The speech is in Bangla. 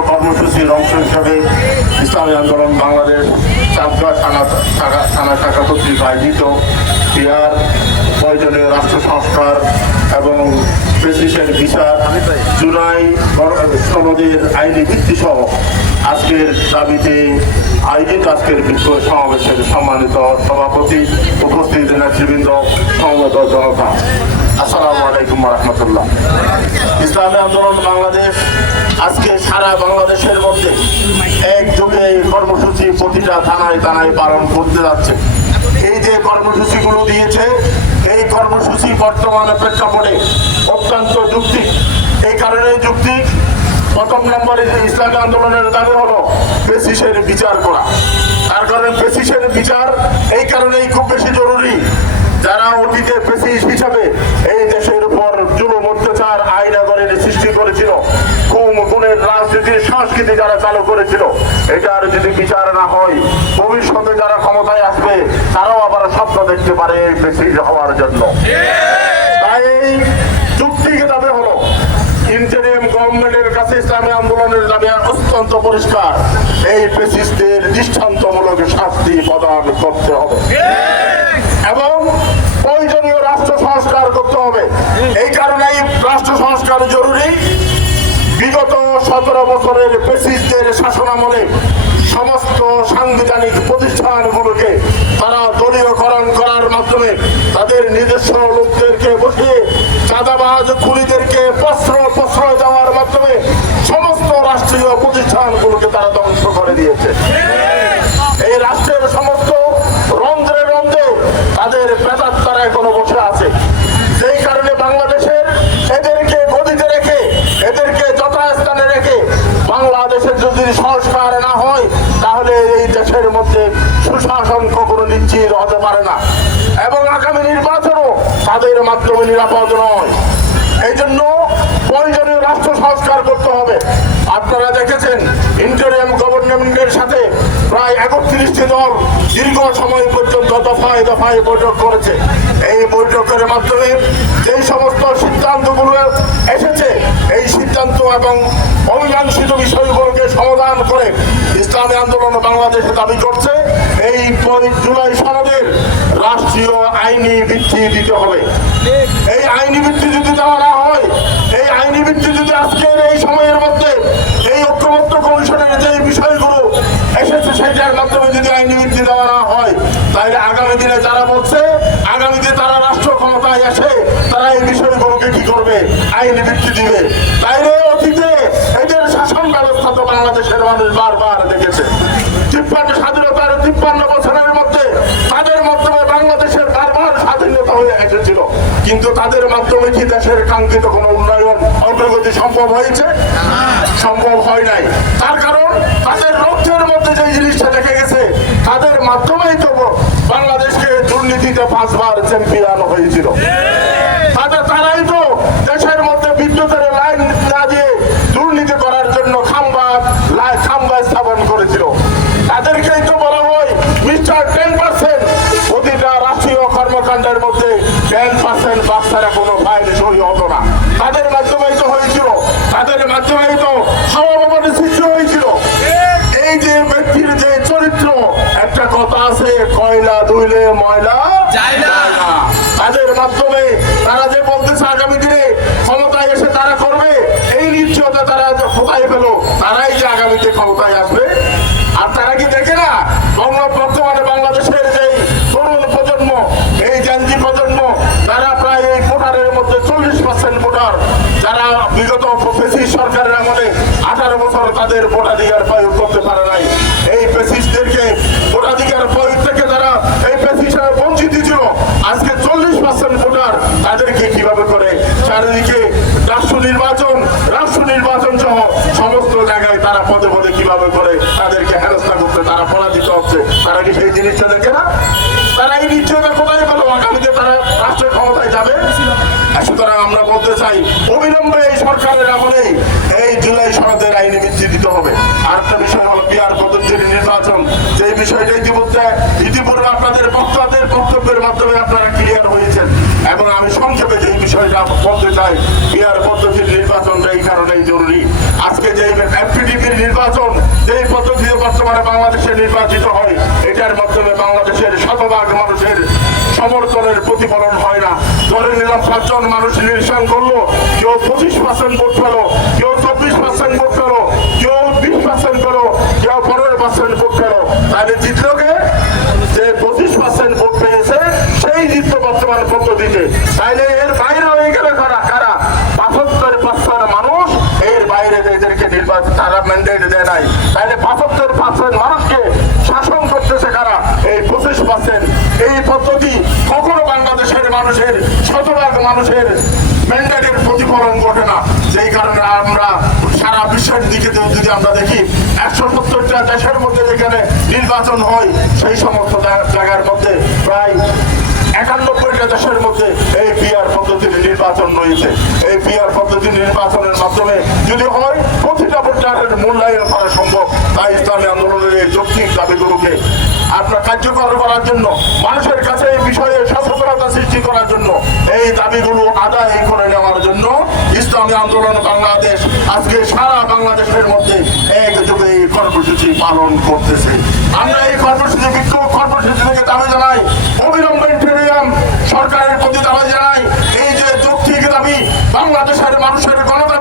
কর্মসূচির অংশ হিসাবে ইসলামী আন্দোলন বাংলাদেশ থানা থানা- শাখা কর্তৃক আয়োজিত বিহার প্রয়োজনীয় রাষ্ট্র সংস্কার এবং ব্রিটিশের বিচার জুলাই সনদের আইনি ভিত্তি সহ আজকের দাবিতে আয়োজিত আজকের বিক্ষোভ সমাবেশের সম্মানিত সভাপতি উপস্থিত নেতৃবৃন্দ, সমবেত জনতা। আসসালামু রহমতুল্লাহ। ইসলামী আন্দোলন বাংলাদেশ আজকে সারা বাংলাদেশের মধ্যে কর্মসূচি প্রতিটা থানায় থানায় পালন করতে যাচ্ছে। এই যে কর্মসূচিগুলো দিয়েছে, এই কর্মসূচি বর্তমানে প্রেক্ষাপটে অত্যন্ত যুক্তি। এই কারণে যুক্তি, প্রথম নম্বরে ইসলামী আন্দোলনের দাবি হলো পেসিসের বিচার করা। তার কারণে পেসিসের বিচার এই কারণেই খুব বেশি জরুরি। যারা অতীতে পেসিস হিসাবে এই জুলুম অত্যাচার আইন আদরের সৃষ্টি করেছিল। কুম গুণের রাজনীতির সংস্কৃতি যারা চালু করেছিল এটার যদি বিচার না হয় ভবিষ্যতে যারা ক্ষমতায় আসবে তারাও আবার স্বপ্ন দেখতে পারে এই পেসিস হওয়ার জন্য। তাই চুক্তি হলো? ইন্টারিয়াম গভর্নমেন্টের কাছে ইসলামী আন্দোলনের দাবি অত্যন্ত পরিষ্কার। এই পেসিস্টদের দৃষ্টান্তমূলক শাস্তি প্রদান করতে হবে। এবং প্রয়োজনীয় রাষ্ট্র সংস্কার কারণেই রাষ্ট্র সংস্কার জরুরি। বিগত সতেরো বছরের পেসিসদের শাসনামলে সমস্ত সাংবিধানিক প্রতিষ্ঠানগুলোকে তারা দলীয়করণ করার মাধ্যমে তাদের নিজস্ব লোকদেরকে বসিয়ে চাঁদাবাজ খুনিদেরকে তাদের মাধ্যমে নিরাপদ নয়। এই জন্য প্রয়োজনীয় রাষ্ট্র সংস্কার করতে হবে। আপনারা দেখেছেন ইন্টারিয়াম গভর্নমেন্টের সাথে প্রায় একত্রিশটি দল দীর্ঘ সময় পর্যন্ত দফায় দফায় বৈঠক করেছে। এই বৈঠকের মাধ্যমে যেই সমস্ত সিদ্ধান্তগুলো এসেছে, এই সিদ্ধান্ত এবং অমীমাংসিত বিষয়গুলোকে সমাধান করে ইসলামী আন্দোলন বাংলাদেশে দাবি করছে, এই জুলাই সনদের রাষ্ট্রীয় আইনি ভিত্তি দিতে হবে। এই আইনি ভিত্তি যদি দেওয়া না হয়, এই আইনি ভিত্তি যদি আজকের এই সময়ের মধ্যে কিন্তু তাদের মাধ্যমে কি দেশের কাঙ্ক্ষিত কোনো উন্নয়ন অগ্রগতি সম্ভব হয়েছে? সম্ভব হয় নাই। তার কারণ, তাদের রক্তের মধ্যে যে জিনিসটা দেখে গেছে, তাদের মাধ্যমেই তো বাংলাদেশকে দুর্নীতিতে পাঁচবার চ্যাম্পিয়ন হয়েছিল তাদের তারাই তো দেশের মধ্যে বিদ্যুতের লাইন না দিয়ে দুর্নীতি করার জন্য খাম্বা লাই- খাম্বা স্থাপন করেছিল তাদেরকেই তো বলা হয় মিস্টার টেন পার্সেন্ট প্রতিটা রাষ্ট্রীয় কর্মকাণ্ডের মধ্যে টেন পার্সেন্ট কোনো ফাইল সই হতো না। তাদের মাধ্যমেই তো হয়েছিল তাদের মাধ্যমেই তো হাওয়া সৃষ্টি হয়েছিল। এই যে ব্যক্তির যে চরিত্র একটা কথা আছে কয়লা দুইলে ময়লা যায় না। তাদের মাধ্যমে তারা যে বলতেছে আগামী দিনে ক্ষমতায় এসে তারা করবে এই নিশ্চয়তা তারা কোথায় পেল? তারাই যে আগামীতে ক্ষমতায় আসবে আর তারা কি দেখে না বাংলা বর্তমানে বাংলাদেশের যে তরুণ প্রজন্ম এই জানজি প্রজন্ম তারা প্রায় এই ভোটারের মধ্যে চল্লিশ পার্সেন্ট ভোটার যারা বিগত ফেসিস সরকারের আমলে আঠারো বছর তাদের ভোটাধিকার প্রয়োগ করতে পারে নাই। এই পেসিস্টদেরকে ভোটাধিকার প্রয়োগ থেকে তারা এই পেসিস বঞ্চিত ছিল। আজকে চল্লিশ পার্সেন্ট ভোটার তাদেরকে কীভাবে করে? চারিদিকে রাষ্ট্র নির্বাচন বলতে চাই, অবিলম্বে এই সরকারের আমলেই এই জুলাই সনদের আইনি ভিত্তি দিতে হবে। আর একটা বিষয় হলো বিহার পদ্ধতির নির্বাচন। যে বিষয়টা ইতিমধ্যে, ইতিপূর্বে আপনাদের আপনাদের বক্তাদের বক্তব্যের মাধ্যমে আপনারা ক্লিয়ার হয়েছেন। এবং আমি সংক্ষেপে যে বিষয়টা বলতে চাই, বিহার পদ্ধতির নির্বাচনটা এই কারণেই জরুরি। আজকে যে এফপিডিপির নির্বাচন, যেই পদ্ধতিতে বর্তমানে বাংলাদেশে নির্বাচিত হয়, এটার মাধ্যমে বাংলাদেশের শতভাগ মানুষের সমর্থনের প্রতিফলন হয় না। ধরে নিলাম পাঁচজন মানুষ নিরসন করল, কেউ পঁচিশ পার্সেন্ট ভোট পেল, কেউ চব্বিশ পার্সেন্ট ভোট পেল, কেউ বিশ পার্সেন্ট পেল, কেউ পনেরো পার্সেন্ট ভোট পেল। তাহলে জিতলোকে যে পঁচিশ পার্সেন্ট ভোট পেয়েছে, সেই জিতলো বর্তমান পদ্ধতিতে। তাইলে এর বাইরে হয়ে গেলে কারা? কারা? বাসত্তর পার্সেন্ট মানুষ, এর বাইরে এদেরকে নির্বাচন, তারা ম্যান্ডেট দেয় নাই। তাহলে বাসত্তর পার্সেন্ট মানুষকে শাসন করতেছে কারা? এই পঁচিশ পার্সেন্ট এই পদ্ধতি মানুষের, শতভাগ মানুষের ম্যান্ডেটের প্রতিফলন ঘটে না। যেই কারণে আমরা সারা বিশ্বের দিকে যদি আমরা দেখি, একশো সত্তরটা দেশের মধ্যে যেখানে নির্বাচন হয়, সেই সমস্ত জায়গার মধ্যে প্রায় একানব্বইটা দেশের মধ্যে এই পিআর পদ্ধতির নির্বাচন রয়েছে। এই পিআর পদ্ধতির নির্বাচনের মাধ্যমে যদি হয়, প্রতিটা ভোটারের মূল্যায়ন করা সম্ভব। তাই ইসলামী আন্দোলনের এই যৌক্তিক দাবিগুলোকে আপনার কার্যকর করার জন্য, মানুষের কাছে এই বিষয়ে সচেতনতা সৃষ্টি করার জন্য এই দাবিগুলো আদায় করে নেওয়ার জন্য ইসলামী আন্দোলন বাংলাদেশ আজকে সারা বাংলাদেশের মধ্যে একযোগে এই কর্মসূচি পালন করতেছে। আমরা এই কর্মসূচি বিক্ষোভ কর্মসূচি থেকে দাবি জানাই সরকারের প্রতি দাবি জানাই এই যে যৌক্তিক দাবি বাংলাদেশের মানুষের গণতান্ত্রিক